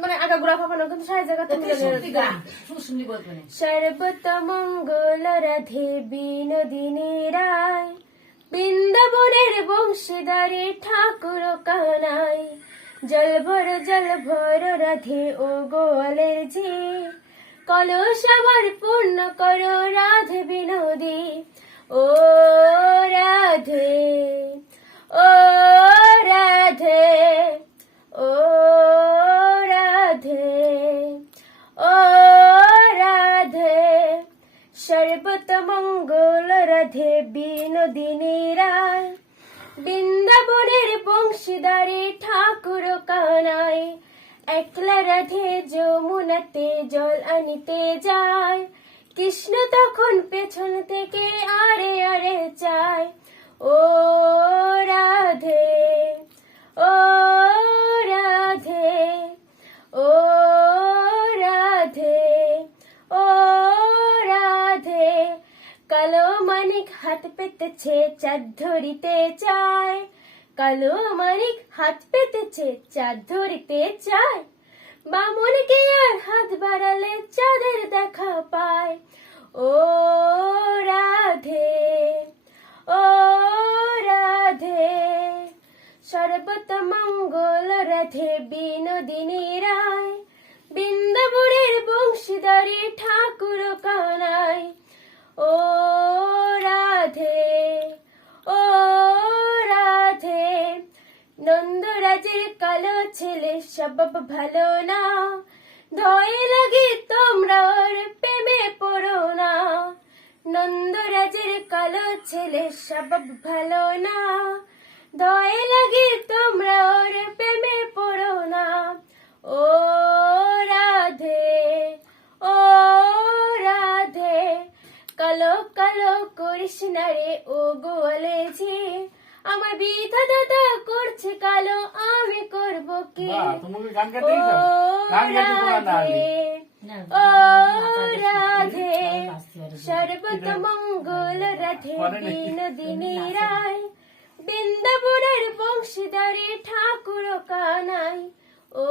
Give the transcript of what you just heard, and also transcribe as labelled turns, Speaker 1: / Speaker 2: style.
Speaker 1: মানে আগা গুড়া ফাপানো কিন্তু সারা জায়গাতে সর্বত মঙ্গল রাধে বিনোদিনী রায় বৃন্দাবনের বংশীদারে ঠাকুর কানাই। জল ভর জল ভর রাধে ও গোয়ালের ঝি কলস পূর্ণ করো রাধে বিনোদী। ও সর্বত মঙ্গল রাধে বিনোদিনী রায় বৃন্দাবনের বংশীদারে ঠাকুর কানায় একলা রাধে যমুনাতে জল আনিতে যায় কৃষ্ণ তখন পেছন থেকে আরে আরে চায় ও মানিক হাত পেতেছে, চাঁদ ধরিতে চায়। কালো মানিক হাত পেতেছে, চাঁদ ধরিতে চায়। বামনকে আর হাত বাড়ালে চাঁদের দেখা পায়। ও রাধে ও রাধে। সর্বত মঙ্গল রাধে বিনোদিনী রায় কালো ছেলে সবব ভালো না। ধয়ে লাগে তোমরা ওর প্রেমে পড়ো না। নন্দরাজের কালো ছেলে সবব ভালো না। দয়ে লাগে তোমরা ওর প্রেমে পড়ো না। ও রাধে ও রাধে, কালো কালো করিস না রে, ও গোয়ালে ঝি আমার বিধা দাদা করছে
Speaker 2: তোমাকে গান
Speaker 1: ও
Speaker 2: গাইতে গান গাইতে তোলা না
Speaker 1: ও রাধে। সর্বত মঙ্গল
Speaker 2: নাকি?
Speaker 1: রায় বৃন্দাবনের বংশীদারি ঠাকুর কানাই ও